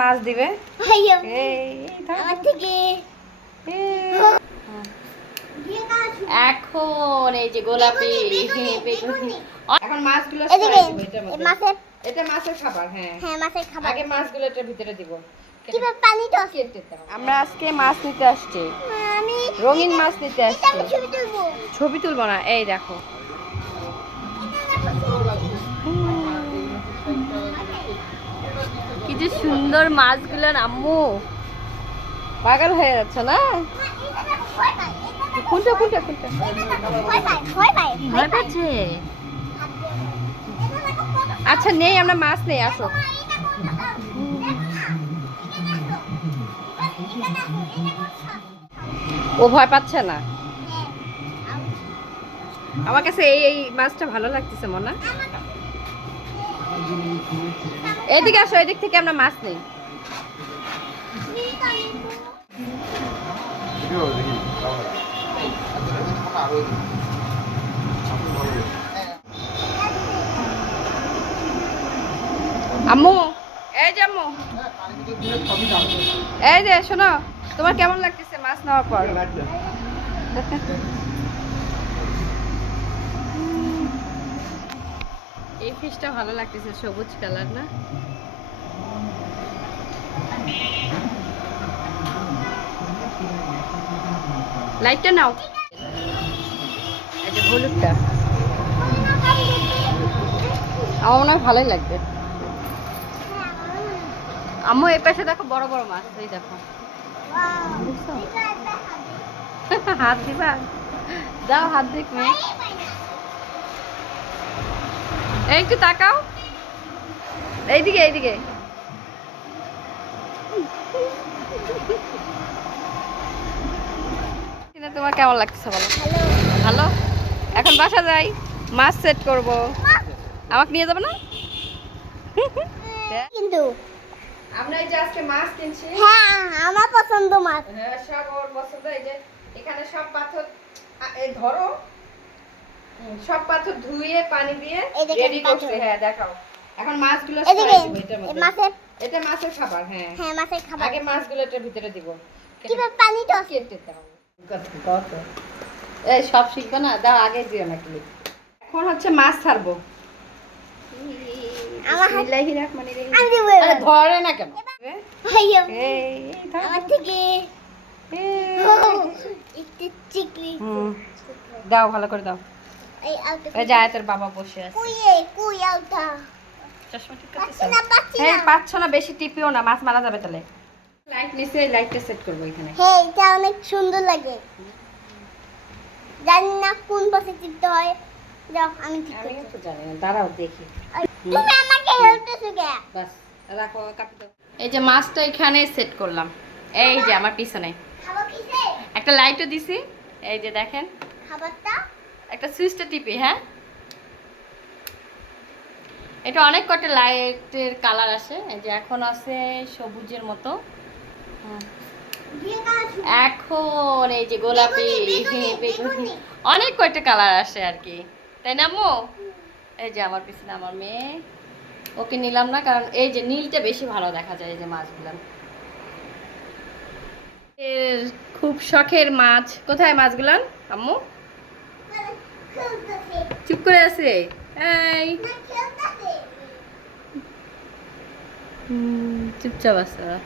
মাছ দিবে এখন এই যে গোলাপি এখন মাছগুলো এটা মাছের খাবার। হ্যাঁ মাছের খাবার। আগে মাছগুলো এটার ভিতরে দিব। আমরা আজকে মাছ নিতে আসছি, রঙিন মাছ নিতে আসছি। ছবি তুলবো না, এই দেখো কি যে সুন্দর মাছগুলো। আম্মু পাগল হয়ে যাচ্ছে না? কোনটা কোনটা কোনটা ভয় পাচ্ছে? আচ্ছা নেই, আমরা মাছ নেই, আসো। ও ভয় পাচ্ছে না। আমার কাছে এই মাছটা ভালো লাগতেছে মনে। এদিকে আসো, এদিক থেকে আমরা মাছ নেই। আম্মু এই যে আম্মু এই যে শোনো, তোমার কেমন লাগতেছে মাছ নেওয়ার পর? এই ফিশটা ভালো লাগতেছে, সবুজ কালার না? লাইটটা নাও, এই যে হলুদটা আমার মনে হয় ভালোই লাগবে। আম্মু এই পাশে দেখো বড় বড় মাছ, এই দেখো। হাত দিবা? দাও হাত দেখবে। একটু তাকাও এইদিকে এইদিকে। তোমার কেমন লাগতেছে বলো? ভালো। এখন বাসা যাই, মাছ সেট করব। আমাকে নিয়ে যাবে না? কিন্তু আমরা এই যে আজকে মাছ কিনছি। হ্যাঁ আমার পছন্দ মাছ। হ্যাঁ সব ওর পছন্দ। এই যে এখানে সব পাথর এই ধরো, সব পাথর ধুয়ে পানি দিয়ে রেডি করছে। হ্যাঁ দেখাও। এখন মাছগুলো এটা মাছের খাবার। হ্যাঁ মাছের খাবার। আগে মাছগুলো এটার ভিতরে দিব। কিভাবে পানিটা কেটে দাও কত এই সব শিখবে না, দাও আগে দিও না ক্লিপ। এখন হচ্ছে মাছ ছাড়বো। বিসমিল্লাহির রহমানির রহিম। আরে ধরে না কেন? আমার থেকে একটু চিকলি দাও, ভালো করে দাও। এই আলটা এই যে আয়াতের বাবা বসে আছে। কুই আলটা চশমা ঠিক করতেছ? এই পাচ্ছ না, বেশি টিপিও না, মাছ মারা যাবে তাহলে। লাইট নিচে, লাইটটা সেট করব এখানে। হ্যাঁ এটা অনেক সুন্দর লাগে। জানি না কোন পাশে টিপতে হয়। যাও আমি ঠিক আমি তো জানি না, দাঁড়াও দেখি। তুমি আমাকে হেল্প করতে। বাস রাখো, কাটি দাও। এই যে মাছটা এখানে সেট করলাম, এই যে আমার পিছনে। খাবার কিসে? একটা লাইটও দিছি, এই যে দেখেন। খাবারটা একটা সুইচটা টিপি। হ্যাঁ এটা অনেক কটা লাইটের কালার আসে। এই যে এখন আছে সবুজের মতো, এখন এই যে গোলাপি, বেগুনি, অনেক কয়টা কালার আসে আর কি, তাই না আম্মু? এই যে আমার পিছনে আমার মেয়ে, ওকে নিলাম না কারণ এই যে নীলটা বেশি ভালো দেখা যায়। এই যে মাছগুলো এর খুব শখের মাছ। কোথায় মাছগুলো আম্মু? চুপ করে আছে। এই চুপচাপ আছে ওরা।